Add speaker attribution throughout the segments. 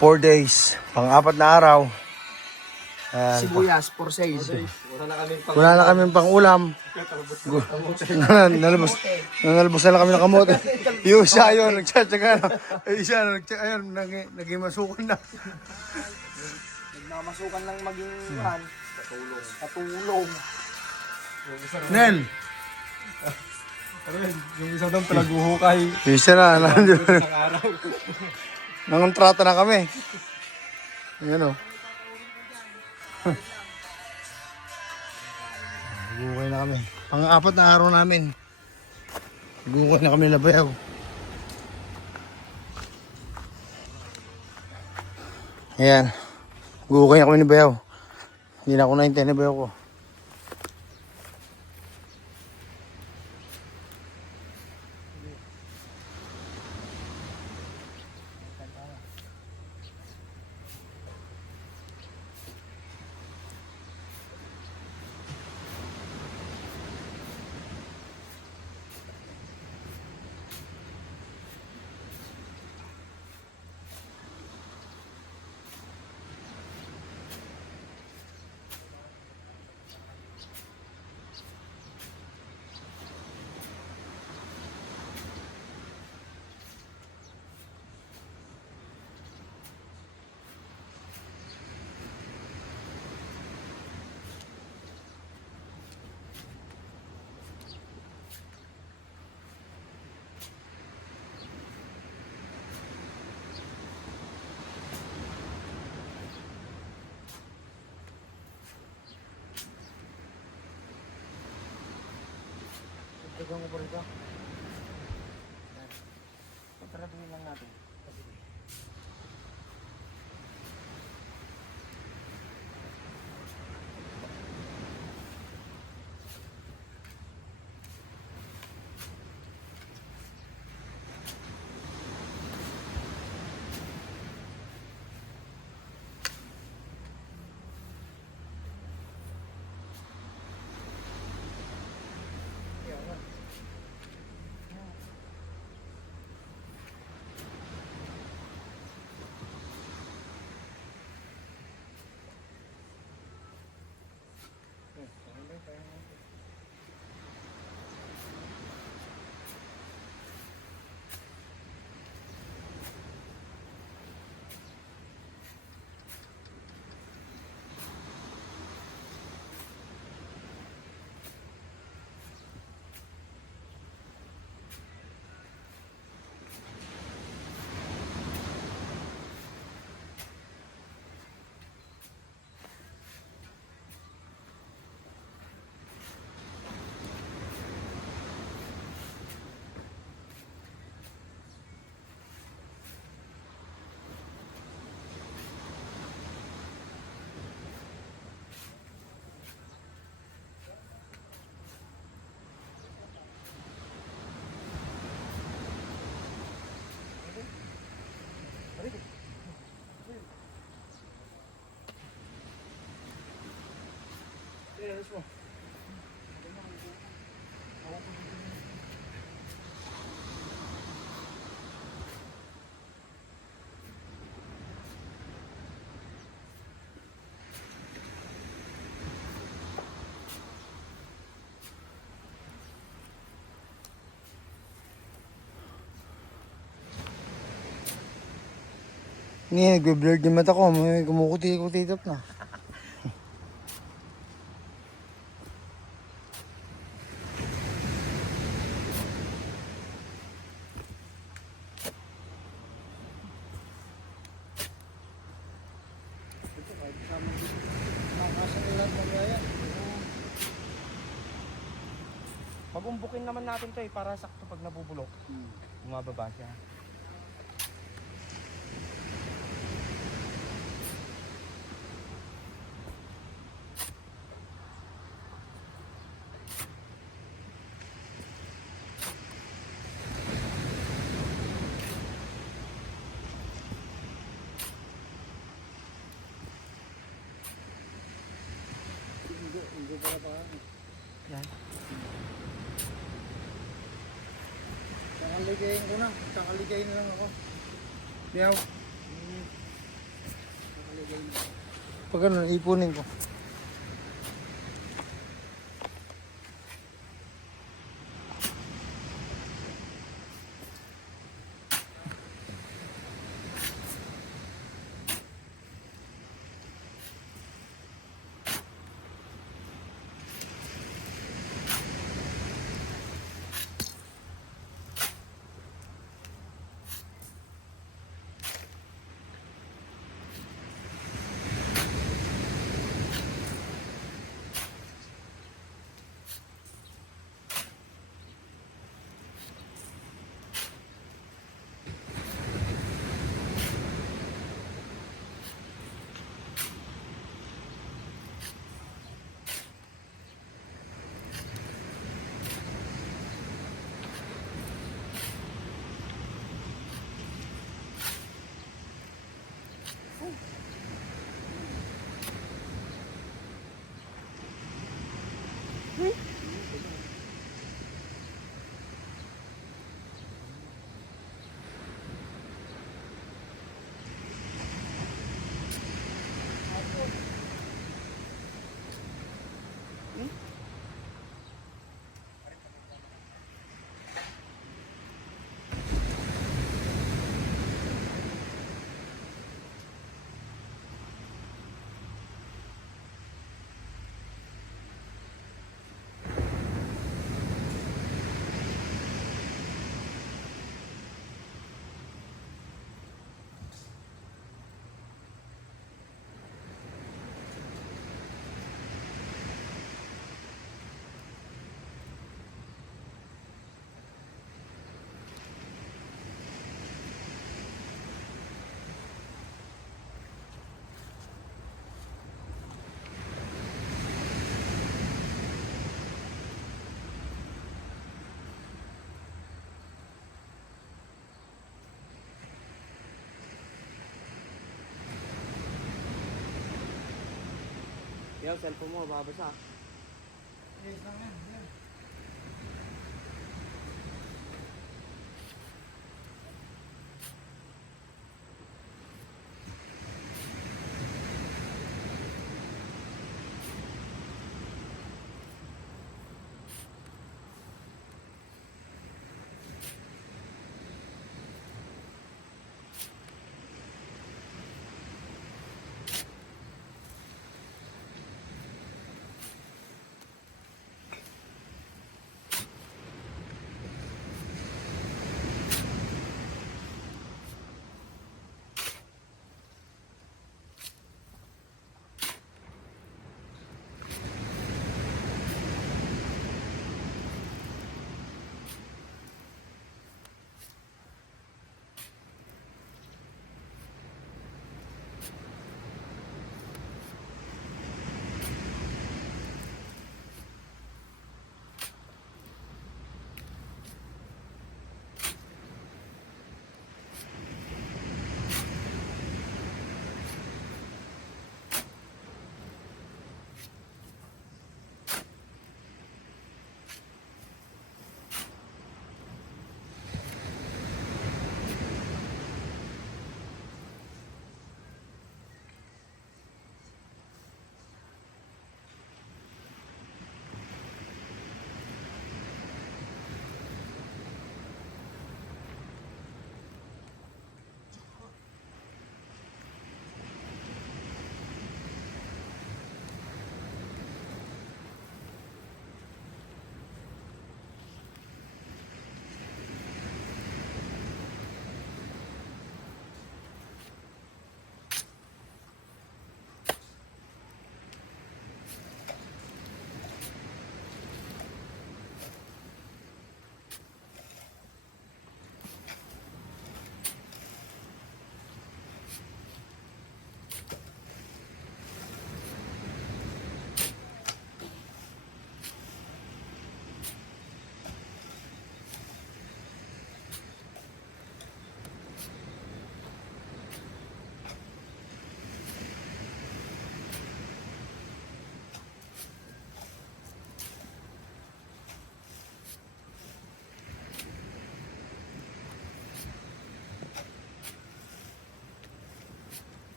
Speaker 1: 4 days. Pang-apat na araw. Ayan.
Speaker 2: Sibuyas for sale.
Speaker 1: Wala na kami pang ulam. nalabos, nalabos na lang kami ng kamote. Yung isa yun, nagtsatsaga na. Yung isa, nagtsatsaga, ayun, naging, naging masukan na.
Speaker 2: Nagmamasukan lang maging kan. Katulong. Katulong.
Speaker 1: Nel,
Speaker 3: Yung isa doon palaguhukay.
Speaker 1: yung isa na, nandun.
Speaker 3: Isang araw.
Speaker 1: Nangontrata na kami. Ayan o. Gugay na kami. Pang-apat na araw namin. Gugay na kami labayaw. Ayan. Gugay na kami ni Bayaw. Hindi na ako naintay ni Bayaw ko.
Speaker 2: Pagkaraduhin lang natin.
Speaker 1: Hindi, nagbe-blurred yung mata ko. May kumukuti-kuti tap na.
Speaker 2: Pagumbukin naman natin to eh, para sakto pag nabubulok. Bumababa siya. Yan.
Speaker 1: Kaligayahin ko na. Kakaligayahin na lang ako. Biyaw. Hmm. Na. Pag ano, ipunin ko.
Speaker 2: Yung cellphone mo, babasa.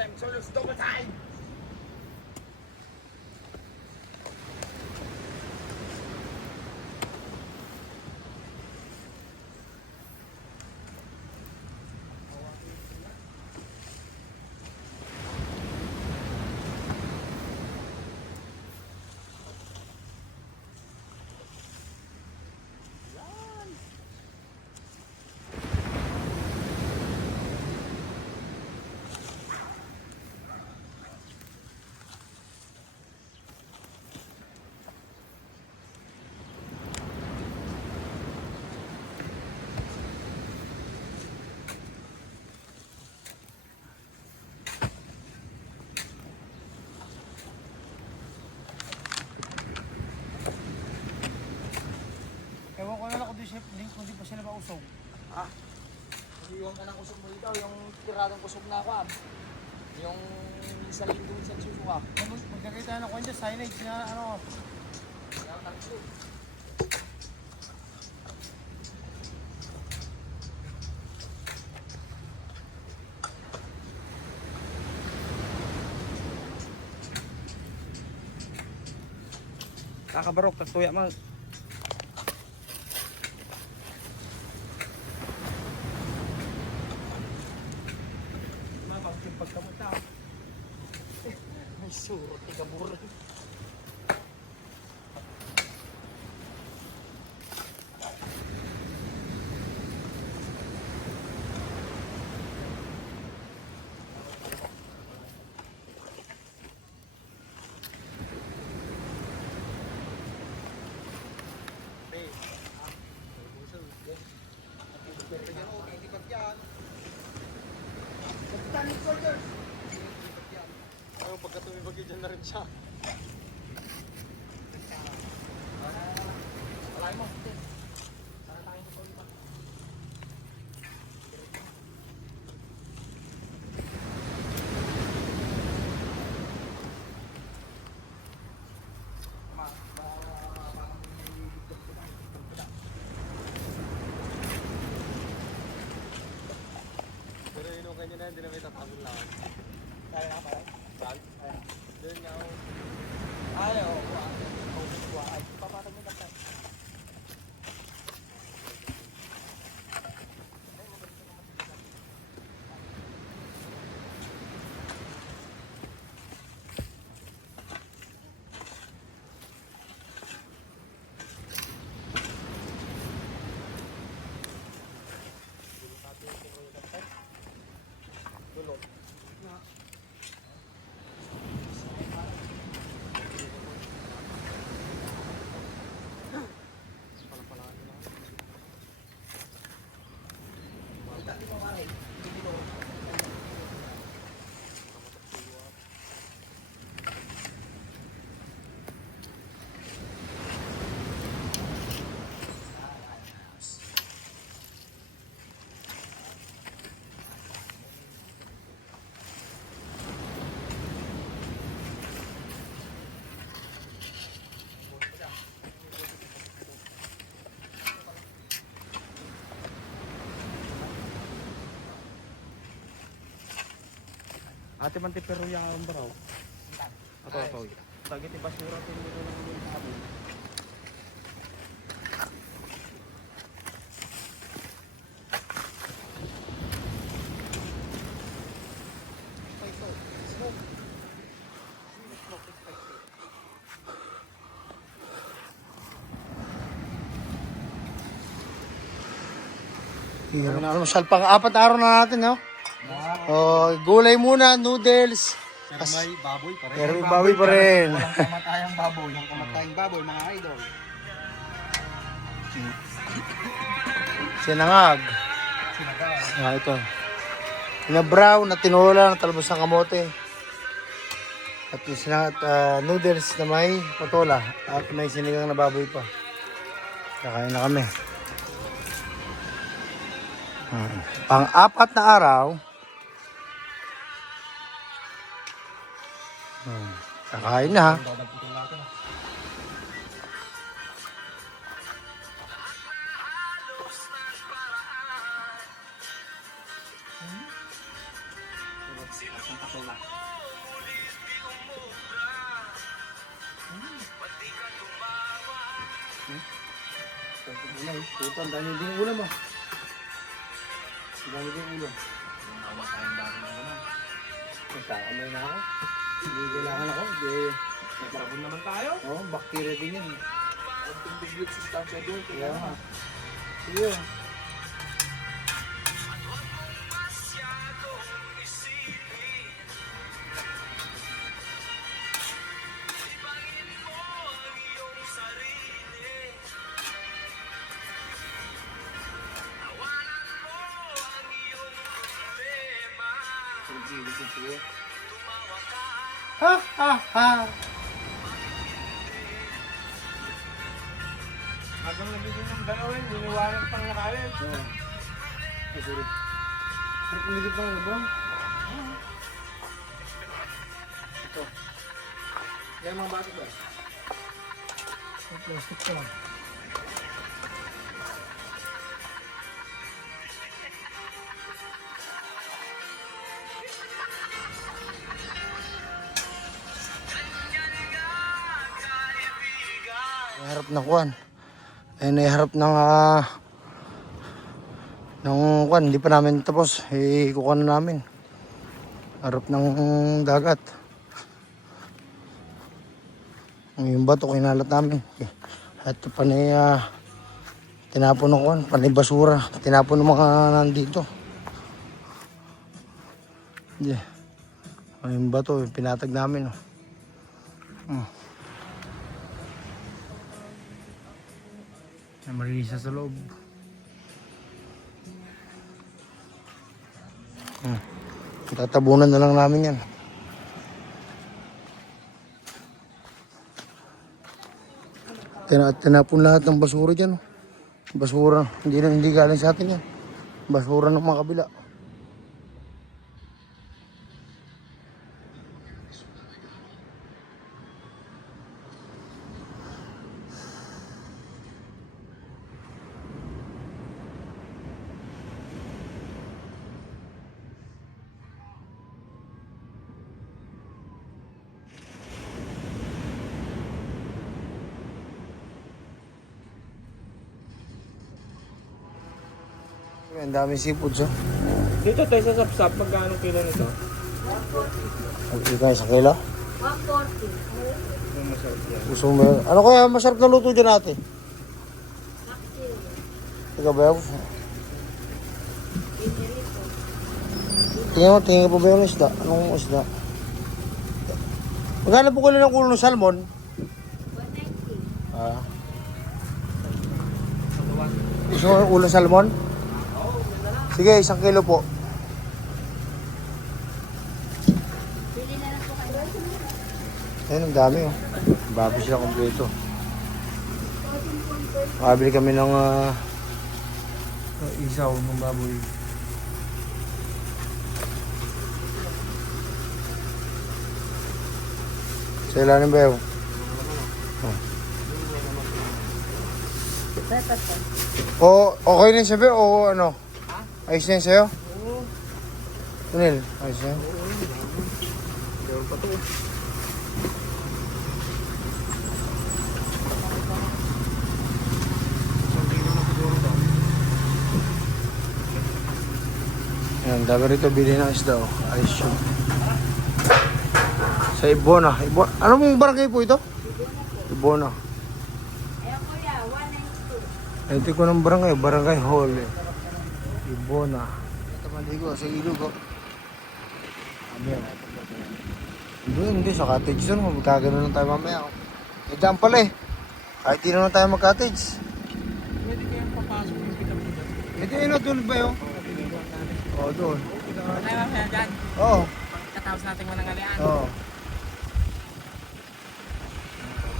Speaker 1: them to lose double time. Ko na lang kung di, siya- di, kung di pa sila mausog.
Speaker 4: Iwan ka ng kusog mo dito, yung tiradong kusog na ako. ah. Yung isang linggo sa susuka.
Speaker 1: Mag- Magkakita tayo ng kwento, signage na ano. Kakabarok, tagtuya mag.
Speaker 2: Pagka tumibagyo dyan na rin siya.
Speaker 4: Alay mo. Sana tayo sa ulit.
Speaker 2: Pero yun kanya na, hindi na may tatapon lang.
Speaker 4: Kaya na pala.
Speaker 2: Ate mantipero yung ang baraw. Ato, ato. Tagit basura ito nito ng mga sabon.
Speaker 1: Hirap na almusal pang apat araw na natin, no? Oh, gulay muna, noodles.
Speaker 3: Pero may baboy pa rin.
Speaker 1: Pero may bawi pa rin.
Speaker 4: Walang kamatayang baboy. Walang kamatayang baboy, mga idol.
Speaker 1: Sinangag. Ah, ito. Pinabraw na tinola na talbos ng kamote. At yung sinangat ah, noodles na may patola. At may sinigang na baboy pa. Kakain na kami. Hmm. Pang-apat na araw. Hmm. Kakain na ha. Putan, dami din ulam mo. Dami din ulam. Magkakamay na ako. Hindi kailangan ako. Hindi.
Speaker 2: Sabon naman tayo.
Speaker 1: Oo, oh, bacteria din yan.
Speaker 4: Ang biglit sustansya doon.
Speaker 1: Kaya nga. Sige. Ha ha ha.
Speaker 2: Hanggang nagising ng dalawa, niniwanan pang nakalit.
Speaker 1: Oo. Ay, sorry. Sarap ang ligid pa nga ba? Ito.
Speaker 4: Yan mga baso ba?
Speaker 1: May plastic pa. Harap ng kwan. Ay naiharap ng ah, ng kwan, hindi pa namin tapos. Eh, kukuha na namin. Harap ng dagat. Yung bato kinalat namin. At panay ah, tinapon ng kwan, panay basura. Tinapon ng mga nandito. Yeah. Yung bato, pinatag namin. Oh. Hmm. May marisa sa loob. Hmm. Tatabunan na lang namin yan. Tina tinapon lahat ng basura dyan. Basura. Hindi na hindi galing sa atin yan. Basura ng mga kabila. Ang daming seafood oh.
Speaker 2: Dito tayo sa sapsap, magkano kilo nito?
Speaker 1: Ang ka isang kilo.
Speaker 5: 140.
Speaker 2: Yung masarap yan.
Speaker 1: Gusto mo? Ano kaya masarap na luto dyan ate? Ikaw ba yun? Tingnan mo, tingnan po ba yung isda? Anong isda? Magkano po kilo ng kulo ng salmon?
Speaker 5: 190.
Speaker 1: Ah. Gusto mo ulo ng salmon? Sige, isang kilo po. Ayun, ang dami oh. Babi sila kompleto. Makabili kami ng ah, isaw ng baboy. Sa ilalim ba yun?
Speaker 5: Po.
Speaker 1: O, okay na yung sabi o ano? Ayos na yun sa'yo? Oo. Tunil, ayos na yun?
Speaker 2: Meron pa to.
Speaker 1: Ayan, dami rito bili ng isda oh. Ice show. Sa Ibona. Ibona. Ano mong barangay po ito? Ibona.
Speaker 5: Ayan kuya, 192.
Speaker 1: Ito ko ng barangay. Barangay Hall. eh. Ibona. Ito maligo sa ilog oh. Ano yan? Hindi, hindi. Sa cottage doon. Magkagano lang tayo mamaya. Oh. Eh, dyan pala eh. Kahit di naman tayo mag-cottage.
Speaker 2: Pwede kayong papasok yung kita-kita.
Speaker 1: Ito yun, oh, doon ba yun? Oo, oh, doon.
Speaker 2: Tayo mamaya dyan.
Speaker 1: Oo.
Speaker 2: Pagkatapos natin manangalian.
Speaker 1: Oo.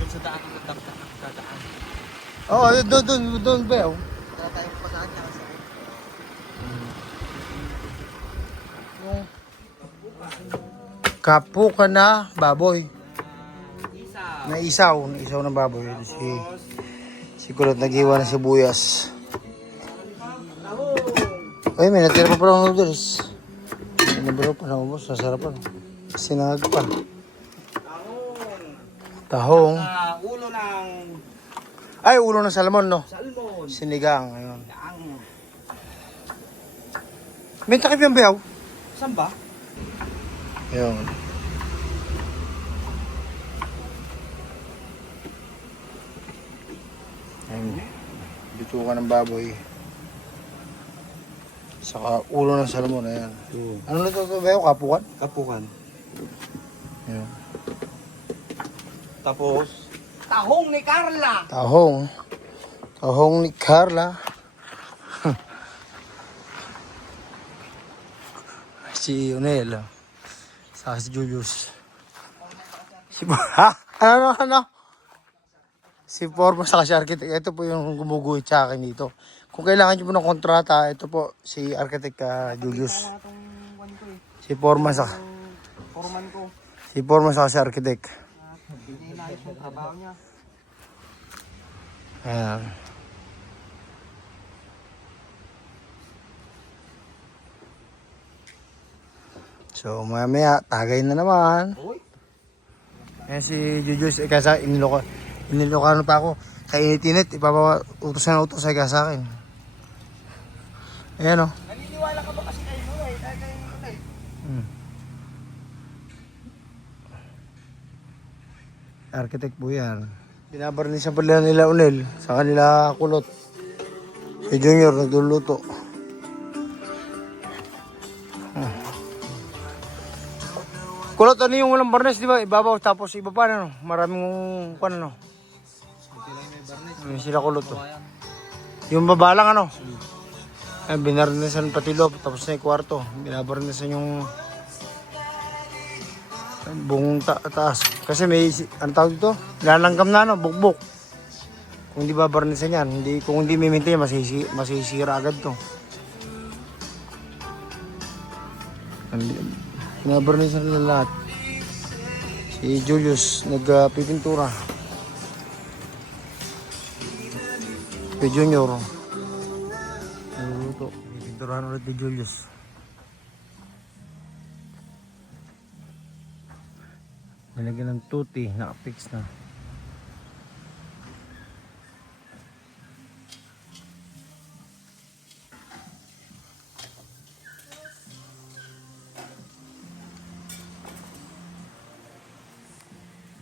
Speaker 2: Doon sa daan ang dadaan.
Speaker 1: Oo, oh, doon, doon, doon ba yun?
Speaker 2: Wala tayong pasaan niya kasi.
Speaker 1: Kapo ka na, baboy.
Speaker 2: Isa.
Speaker 1: Na isaw, na isaw ng baboy. Si, si Kulot nag-iwa ng sibuyas. Uy, may natira pa pala ng noodles. Ano ba pa naubos? Sasarapan. Sinag pa. Tahong.
Speaker 2: Ah, ulo ng
Speaker 1: Ay, ulo ng salmon, no?
Speaker 2: salmon.
Speaker 1: Sinigang, ayun.
Speaker 2: Ang
Speaker 1: May takip yung bayaw.
Speaker 2: saan ba?
Speaker 1: Ayun. Ayun. Dito ka ng baboy. Saka ulo ng salmon, ayan. Ano na ito, bayaw? Kapukan?
Speaker 2: Kapukan.
Speaker 1: Ayun.
Speaker 2: Tapos tahong ni Carla.
Speaker 1: Tahong. Tahong ni Carla. si Unel. Saka si Julius. Si ha? Ano, ano? Si Forma sa si Architect. Ito po yung gumuguhit sa akin dito. Kung kailangan nyo po ng kontrata, ito po si Architect ah, Julius. Si Forma sa
Speaker 2: Foreman ko.
Speaker 1: si Forma sa si Architect.
Speaker 2: Hindi yung trabaho niya.
Speaker 1: Ayan. So, mamaya, tagay na naman.
Speaker 2: Uy.
Speaker 1: Ayan si Jujus, eh, kasi iniloka, iniloka pa ako. Kainit-init, ipapautos na utos ay sa akin. Ayan o.
Speaker 2: Naniniwala ka ba kasi kay Noy? Kay kay Noy?
Speaker 1: Architect po yan. Binabarnisan pala nila Unel sa kanila kulot. Si Junior nagluluto. Kulot, ano yung walang barnes, di ba? Ibabaw, tapos iba pa, ano? Maraming, kung ano? May sila kulot, oh. Yung babalang, ano? Ay, binarnisan pati loob, tapos na yung kwarto. Binabarnisan yung buong ta- taas. Kasi may, ano tawag dito? Lalanggam na ano, bukbuk. Kung di babarnisan yan, hindi, kung hindi mimintin, masisi, masisira agad to. Binabarnisan na lahat. Si Julius, nagpipintura. Si Junior. Nagluluto. Pipinturahan ulit ni Julius. Nilagyan ng tuti, naka-fix na.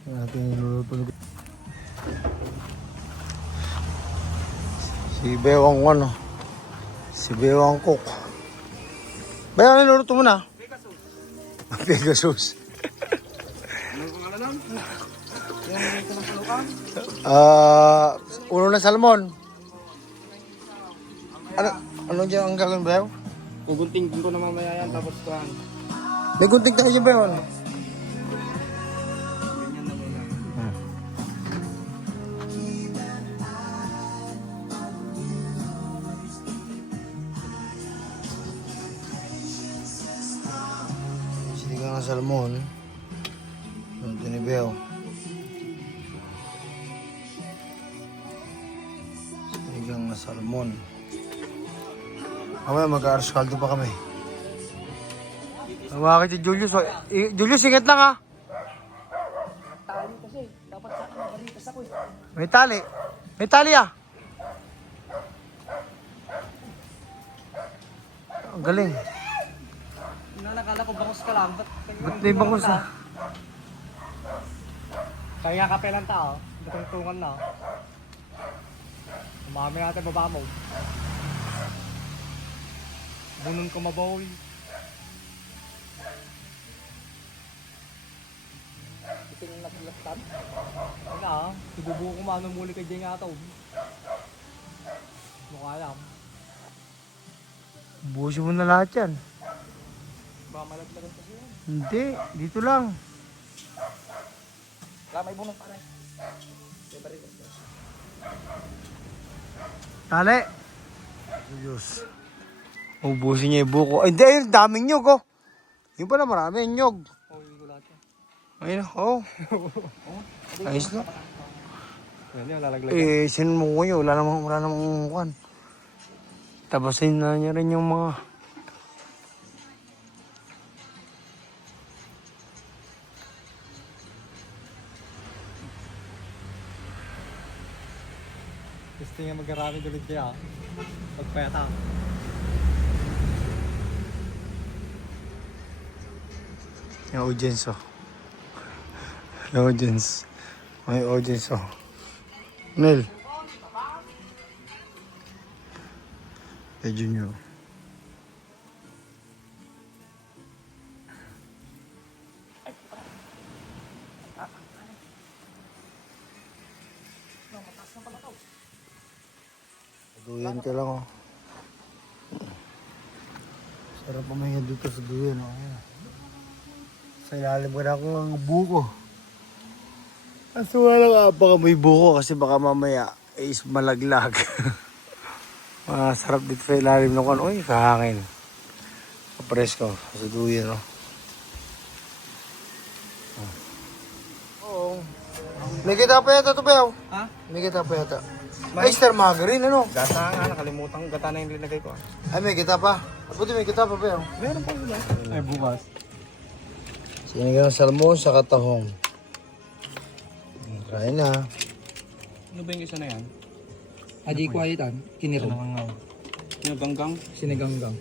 Speaker 1: Natin niluluto. Si Bewang ano? Si Bewang Cook. Bewang, niluluto mo na? Pegasus. Pegasus.
Speaker 2: Anong pangalan?
Speaker 1: Ah, ulo na salmon. Ano, ano dyan ang gagawin ba yun?
Speaker 2: Gugunting ko na mamaya yan tapos kuhan.
Speaker 1: May gunting tayo dyan ba yun? Ng salmon. Ito ni Beo. Sinigang na salmon. Mamaya mag-aaras kaldo pa kami. Bakit si Julius? oh. I- Julius, ingat lang ha.
Speaker 4: Dapat sana magaritas ako eh.
Speaker 1: May tali. May tali ah. Ang galing.
Speaker 4: Nung nakala ko bangus ka lang, ba't
Speaker 1: Ba't may bangus ah?
Speaker 4: Kaya kape lang tao, tutungtungan na. Umami natin baba mo. Bunun ko mabawi. Iting naglaktan. Wala ah, sibubuo ko mano muli kay Jeng Ataw. Mukha alam.
Speaker 1: Busin mo na lahat yan.
Speaker 4: Baka malaglagan kasi yun.
Speaker 1: Hindi, dito lang.
Speaker 4: Wala may bunong pare. May ka.
Speaker 1: Tali. Diyos. Ubusin niya yung buko. Ay, hindi, ayun, daming nyog oh. Yung pala marami yung nyog.
Speaker 4: Oh, ko lahat yan.
Speaker 1: Ayun oh. Ayos na.
Speaker 4: Yan, lalaglag.
Speaker 1: Eh, sin mo ko yun. Wala namang, wala namang kuhan. Tabasin na niya rin yung mga...
Speaker 4: Gusto niya mag-arami ulit kaya. Pagpayata.
Speaker 1: Yung audience oh. Yung audience. May audience oh. Nel. Kay Junior. Duyan ka lang oh. Sarap pamahinga dito sa duyan oh. Ayan. Sa ilalim ko na ako ng buko. Kaso wala nga baka may buko kasi baka mamaya is malaglag. Masarap dito sa ilalim ng kan. Uy, kahangin. Kapresko. Sa duyan, no? Oo. May kita pa yata ito, Peo.
Speaker 4: Ha?
Speaker 1: May kita pa yata. Star margarine, ano?
Speaker 2: Gata nga, nakalimutan ko. Gata na yung linagay ko. ah.
Speaker 1: Ay, may kita pa. Buti may kita pa, Peo.
Speaker 2: Meron pa sila.
Speaker 4: Ay, bukas.
Speaker 1: Sinigang salmon sa katahong. Kain na.
Speaker 2: Ano ba yung isa na yan?
Speaker 4: Adi ko ayitan, kiniro.
Speaker 2: Yung ganggang.
Speaker 4: Siniganggang.